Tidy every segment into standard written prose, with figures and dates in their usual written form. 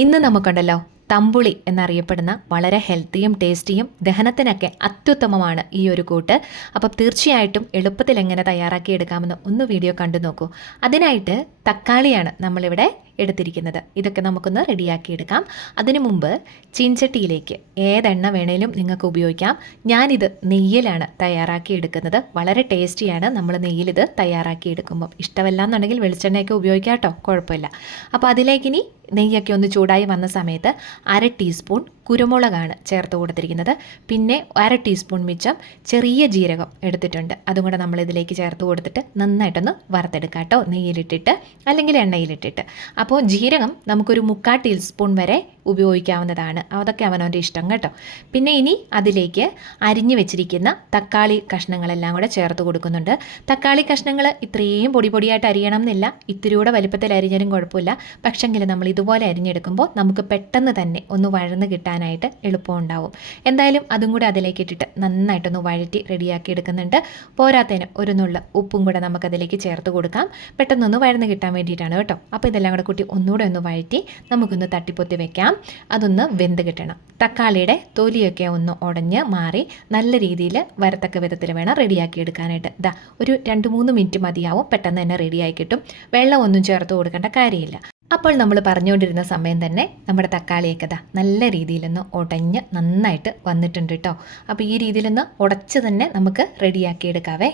ഇന്ന് നമുക്കുണ്ടല്ലോ തമ്പുളി എന്നറിയപ്പെടുന്ന വളരെ ഹെൽത്തിയും ടേസ്റ്റിയും ദഹനത്തിനൊക്കെ അത്യുത്തമമാണ് ഈ ഒരു കൂട്ട്. അപ്പം തീർച്ചയായിട്ടും എളുപ്പത്തിൽ എങ്ങനെ തയ്യാറാക്കിയെടുക്കാമെന്ന് ഒന്ന് വീഡിയോ കണ്ടു നോക്കൂ. അതിനായിട്ട് തക്കാളിയാണ് നമ്മളിവിടെ എടുത്തിരിക്കുന്നത്. ഇതൊക്കെ നമുക്കൊന്ന് റെഡിയാക്കിയെടുക്കാം. അതിനു മുമ്പ് ചീൻചട്ടിയിലേക്ക് ഏതെണ്ണ വേണേലും നിങ്ങൾക്ക് ഉപയോഗിക്കാം. ഞാനിത് നെയ്യിലാണ് തയ്യാറാക്കിയെടുക്കുന്നത്. വളരെ ടേസ്റ്റിയാണ് നമ്മൾ നെയ്യിലിത് തയ്യാറാക്കിയെടുക്കുമ്പോൾ. ഇഷ്ടമല്ല എന്നുണ്ടെങ്കിൽ വെളിച്ചെണ്ണയൊക്കെ ഉപയോഗിക്കാം കേട്ടോ, കുഴപ്പമില്ല. അപ്പോൾ അതിലേക്കിനി നെയ്യൊക്കെ ഒന്ന് ചൂടായി വന്ന സമയത്ത് 1/2 ടീസ്പൂൺ കുരുമുളകാണ് ചേർത്ത് കൊടുത്തിരിക്കുന്നത്. പിന്നെ 1/2 ടീസ്പൂൺ മിച്ചം ചെറിയ ജീരകം എടുത്തിട്ടുണ്ട്. അതും കൂടെ നമ്മളിതിലേക്ക് ചേർത്ത് കൊടുത്തിട്ട് നന്നായിട്ടൊന്ന് വറുത്തെടുക്കാം കേട്ടോ, നെയ്യിലിട്ടിട്ട് അല്ലെങ്കിൽ എണ്ണയിലിട്ടിട്ട്. അപ്പോൾ ജീരകം നമുക്കൊരു 3/4 ടീസ്പൂൺ വരെ ഉപയോഗിക്കാവുന്നതാണ്. അതൊക്കെ അവനവൻ്റെ ഇഷ്ടം കേട്ടോ. പിന്നെ ഇനി അതിലേക്ക് അരിഞ്ഞു വെച്ചിരിക്കുന്ന തക്കാളി കഷ്ണങ്ങളെല്ലാം കൂടെ ചേർത്ത് കൊടുക്കുന്നുണ്ട്. തക്കാളി കഷ്ണങ്ങൾ ഇത്രയും പൊടി പൊടിയായിട്ട് അരിയണം എന്നില്ല, ഇത്തിരി കൂടെ വലിപ്പത്തിൽ അരിഞ്ഞാലും കുഴപ്പമില്ല. പക്ഷെങ്കിൽ നമ്മൾ ഇതുപോലെ അരിഞ്ഞെടുക്കുമ്പോൾ നമുക്ക് പെട്ടെന്ന് തന്നെ ഒന്ന് വഴന്ന് കിട്ടാനായിട്ട് എളുപ്പമുണ്ടാവും. എന്തായാലും അതും കൂടെ അതിലേക്ക് ഇട്ടിട്ട് നന്നായിട്ടൊന്ന് വഴറ്റി റെഡിയാക്കി എടുക്കുന്നുണ്ട്. പോരാത്തതിന് ഒരു നുള്ള ഉപ്പും കൂടെ നമുക്കതിലേക്ക് ചേർത്ത് കൊടുക്കാം, പെട്ടെന്നൊന്ന് വഴന്ന് കിട്ടാൻ വേണ്ടിയിട്ടാണ് കേട്ടോ. അപ്പോൾ ഇതെല്ലാം കൂടെ കൂട്ടി ഒന്നുകൂടെ ഒന്ന് വഴറ്റി നമുക്കൊന്ന് തട്ടിപ്പൊത്തി വെക്കാം. അതൊന്ന് വെന്ത് കിട്ടണം. തക്കാളിയുടെ തൊലിയൊക്കെ ഒന്ന് ഉടഞ്ഞ് മാറി നല്ല രീതിയിൽ വരത്തക്ക വിധത്തിൽ വേണം റെഡിയാക്കി എടുക്കാനായിട്ട്. ഇതാ ഒരു 2-3 മിനിറ്റ് മതിയാവും, പെട്ടെന്ന് തന്നെ റെഡിയായി കിട്ടും. വെള്ളമൊന്നും ചേർത്ത് കൊടുക്കേണ്ട കാര്യമില്ല. അപ്പോൾ നമ്മൾ പറഞ്ഞുകൊണ്ടിരുന്ന സമയം തന്നെ നമ്മുടെ തക്കാളിയൊക്കെ നല്ല രീതിയിലൊന്ന് ഉടഞ്ഞ് നന്നായിട്ട് വന്നിട്ടുണ്ട് കേട്ടോ. അപ്പോൾ ഈ രീതിയിലൊന്ന് ഉടച്ച് തന്നെ നമുക്ക് റെഡിയാക്കി എടുക്കാവേ.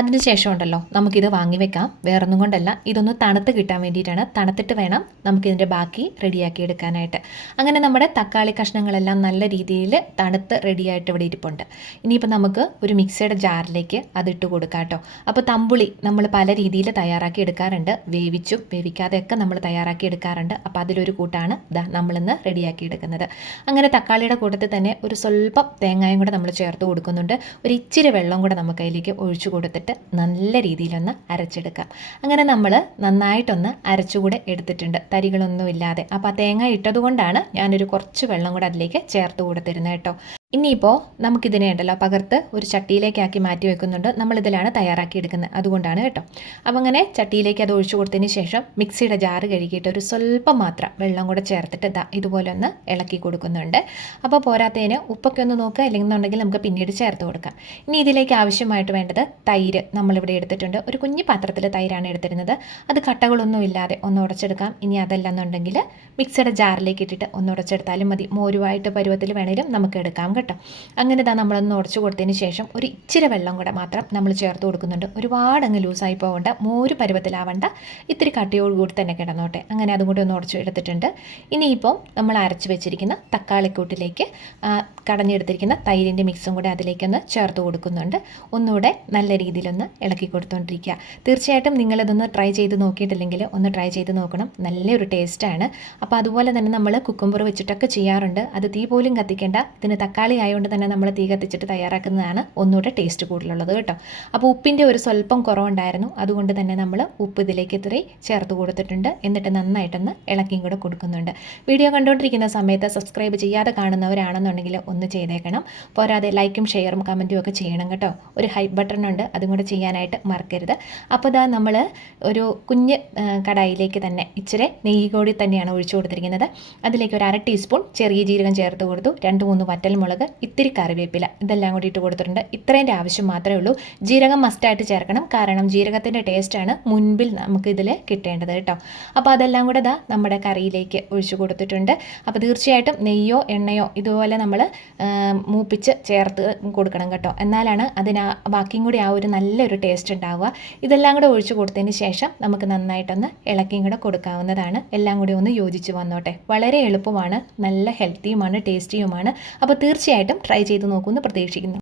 അതിനുശേഷം ഉണ്ടല്ലോ നമുക്കിത് വാങ്ങി വെക്കാം. വേറൊന്നും കൊണ്ടല്ല, ഇതൊന്ന് തണുത്ത് കിട്ടാൻ വേണ്ടിയിട്ടാണ്. തണുത്തിട്ട് വേണം നമുക്കിതിൻ്റെ ബാക്കി റെഡിയാക്കി എടുക്കാനായിട്ട്. അങ്ങനെ നമ്മുടെ തക്കാളി കഷ്ണങ്ങളെല്ലാം നല്ല രീതിയിൽ തണുത്ത് റെഡിയായിട്ട് ഇവിടെ ഇരിപ്പുണ്ട്. ഇനിയിപ്പോൾ നമുക്ക് ഒരു മിക്സിയുടെ ജാറിലേക്ക് അതിട്ട് കൊടുക്കാം കേട്ടോ. അപ്പോൾ തമ്പുളി നമ്മൾ പല രീതിയിൽ തയ്യാറാക്കി എടുക്കാറുണ്ട്. വേവിച്ചും വേവിക്കാതെയൊക്കെ നമ്മൾ തയ്യാറാക്കി എടുക്കാറുണ്ട്. അപ്പോൾ അതിലൊരു കൂട്ടാണ് നമ്മളിന്ന് റെഡിയാക്കി എടുക്കുന്നത്. അങ്ങനെ തക്കാളിയുടെ കൂട്ടത്തിൽ തന്നെ ഒരു സ്വല്പം തേങ്ങായും കൂടെ നമ്മൾ ചേർത്ത് കൊടുക്കുന്നുണ്ട്. ഒരു ഇച്ചിരി വെള്ളം കൂടെ നമുക്ക് അതിലേക്ക് ഒഴിച്ചു കൊടുത്തിട്ട് നല്ല രീതിയിലൊന്ന് അരച്ചെടുക്കാം. അങ്ങനെ നമ്മൾ നന്നായിട്ടൊന്ന് അരച്ചുകൂടെ എടുത്തിട്ടുണ്ട്, തരികളൊന്നും ഇല്ലാതെ. അപ്പോൾ ആ തേങ്ങ ഇട്ടതുകൊണ്ടാണ് ഞാനൊരു കുറച്ച് വെള്ളം കൂടെ അതിലേക്ക് ചേർത്ത് കൊടുത്തിരുന്നത് കേട്ടോ. ഇനിയിപ്പോൾ നമുക്കിതിനെ ഉണ്ടല്ലോ പകർത്ത് ഒരു ചട്ടിയിലേക്കാക്കി മാറ്റി വെക്കുന്നുണ്ട്. നമ്മളിതിലാണ് തയ്യാറാക്കി എടുക്കുന്നത്, അതുകൊണ്ടാണ് കേട്ടോ. അപ്പോൾ അങ്ങനെ ചട്ടിയിലേക്ക് അത് ഒഴിച്ചു കൊടുത്തതിന് ശേഷം മിക്സിയുടെ ജാറ് കഴുകിയിട്ട് ഒരു സ്വല്പം മാത്രം വെള്ളം കൂടെ ചേർത്തിട്ട് ഇതുപോലെ ഒന്ന് ഇളക്കി കൊടുക്കുന്നുണ്ട്. അപ്പോൾ പോരാത്തതിന് ഉപ്പൊക്കെ ഒന്ന് നോക്കുക, ഇല്ലെന്നുണ്ടെങ്കിൽ നമുക്ക് പിന്നീട് ചേർത്ത് കൊടുക്കാം. ഇനി ഇതിലേക്ക് ആവശ്യമായിട്ട് വേണ്ടത് തൈര് നമ്മളിവിടെ എടുത്തിട്ടുണ്ട്. ഒരു കുഞ്ഞു പാത്രത്തിൽ തൈരാണ് എടുത്തിരുന്നത്. അത് കട്ടകളൊന്നും ഇല്ലാതെ ഒന്ന് ഉടച്ചെടുക്കാം. ഇനി അതല്ല എന്നുണ്ടെങ്കിൽ മിക്സിയുടെ ജാറിലേക്ക് ഇട്ടിട്ട് ഒന്ന് ഉടച്ചെടുത്താലും മതി. മോരുവായിട്ട് പരുവത്തിൽ വേണേലും നമുക്ക് എടുക്കാം കേട്ടോ. അങ്ങനെ നമ്മളൊന്ന് ഉടച്ചു കൊടുത്തതിന് ശേഷം ഒരു ഇച്ചിരി വെള്ളം കൂടെ മാത്രം നമ്മൾ ചേർത്ത് കൊടുക്കുന്നുണ്ട്. ഒരുപാട് അങ്ങ് ലൂസായി പോകണ്ട, മോര് പരുവത്തിലാവണ്ട, ഇത്തിരി കട്ടിയോട് കൂടി തന്നെ കിടന്നോട്ടെ. അങ്ങനെ അതും കൂടി ഒന്ന് ഉടച്ചു എടുത്തിട്ടുണ്ട്. ഇനിയിപ്പോൾ നമ്മൾ അരച്ച് വെച്ചിരിക്കുന്ന തക്കാളിക്കൂട്ടിലേക്ക് കടഞ്ഞെടുത്തിരിക്കുന്ന തൈരിൻ്റെ മിക്സും കൂടെ അതിലേക്കൊന്ന് ചേർത്ത് കൊടുക്കുന്നുണ്ട്. ഒന്നുകൂടെ നല്ല രീതിയിലൊന്ന് ഇളക്കി കൊടുത്തുകൊണ്ടിരിക്കുക. തീർച്ചയായിട്ടും നിങ്ങളിതൊന്ന് ട്രൈ ചെയ്ത് നോക്കിയിട്ടില്ലെങ്കിൽ ഒന്ന് ട്രൈ ചെയ്ത് നോക്കണം, നല്ലൊരു ടേസ്റ്റാണ്. അപ്പോൾ അതുപോലെ തന്നെ നമ്മൾ കുക്കുംബർ വെച്ചിട്ടൊക്കെ ചെയ്യാറുണ്ട്. അത് തീ പോലും കത്തിക്കേണ്ട. ഇതിന് തക്കാളി ആയതുകൊണ്ട് തന്നെ നമ്മൾ തീ കത്തിച്ചിട്ട് തയ്യാറാക്കുന്നതാണ് ഒന്നുകൂടെ ടേസ്റ്റ് കൂടുതലുള്ളത് കേട്ടോ. അപ്പോൾ ഉപ്പിൻ്റെ ഒരു സ്വല്പം കുറവുണ്ടായിരുന്നു, അതുകൊണ്ട് തന്നെ നമ്മൾ ഉപ്പ് ഇതിലേക്ക് ഇത്തിരി ചേർത്ത് കൊടുത്തിട്ടുണ്ട്. എന്നിട്ട് നന്നായിട്ടൊന്ന് ഇളക്കിയും കൂടെ കൊടുക്കുന്നുണ്ട്. വീഡിയോ കണ്ടുകൊണ്ടിരിക്കുന്ന സമയത്ത് സബ്സ്ക്രൈബ് ചെയ്യാതെ കാണുന്നവരാണെന്നുണ്ടെങ്കിൽ ഒന്ന് ചെയ്തേക്കണം. പോരാതെ ലൈക്കും ഷെയറും കമൻറ്റും ഒക്കെ ചെയ്യണം കേട്ടോ. ഒരു ഹൈ ബട്ടൺ ഉണ്ട്, അതും കൂടെ ചെയ്യാനായിട്ട് മറക്കരുത്. അപ്പോൾ നമ്മൾ ഒരു കുഞ്ഞ് കടായിലേക്ക് തന്നെ ഇച്ചിരി നെയ്യ് കൂടി തന്നെയാണ് ഒഴിച്ചു കൊടുത്തിരിക്കുന്നത്. അതിലേക്ക് ഒരു 1/2 ടീസ്പൂൺ ചെറിയ ജീരകം ചേർത്ത് കൊടുത്തു. 2-3 വറ്റൽമുളക്, ഇത്തിരി കറിവേപ്പില, ഇതെല്ലാം കൂടി ഇട്ട് കൊടുത്തിട്ടുണ്ട്. ഇത്രേൻ്റെ ആവശ്യം മാത്രമേ ഉള്ളൂ. ജീരകം മസ്റ്റായിട്ട് ചേർക്കണം, കാരണം ജീരകത്തിൻ്റെ ടേസ്റ്റാണ് മുൻപിൽ നമുക്ക് ഇതിൽ കിട്ടേണ്ടത് കേട്ടോ. അപ്പോൾ അതെല്ലാം കൂടെ നമ്മുടെ കറിയിലേക്ക് ഒഴിച്ചു കൊടുത്തിട്ടുണ്ട്. അപ്പോൾ തീർച്ചയായിട്ടും നെയ്യോ എണ്ണയോ ഇതുപോലെ നമ്മൾ മൂപ്പിച്ച് ചേർത്ത് കൊടുക്കണം കേട്ടോ. എന്നാലാണ് അതിന് ബാക്കിയും കൂടി ആ ഒരു നല്ലൊരു ടേസ്റ്റ് ഉണ്ടാവുക. ഇതെല്ലാം കൂടെ ഒഴിച്ചു കൊടുത്തതിന് ശേഷം നമുക്ക് നന്നായിട്ടൊന്ന് ഇളക്കിയും കൂടെ കൊടുക്കാവുന്നതാണ്. എല്ലാം കൂടി ഒന്ന് യോജിച്ച് വന്നോട്ടെ. വളരെ എളുപ്പമാണ്, നല്ല ഹെൽത്തിയുമാണ്, ടേസ്റ്റിയുമാണ്. അപ്പോൾ തീർച്ചയായിട്ടും ട്രൈ ചെയ്ത് നോക്കുമെന്ന് പ്രതീക്ഷിക്കുന്നു.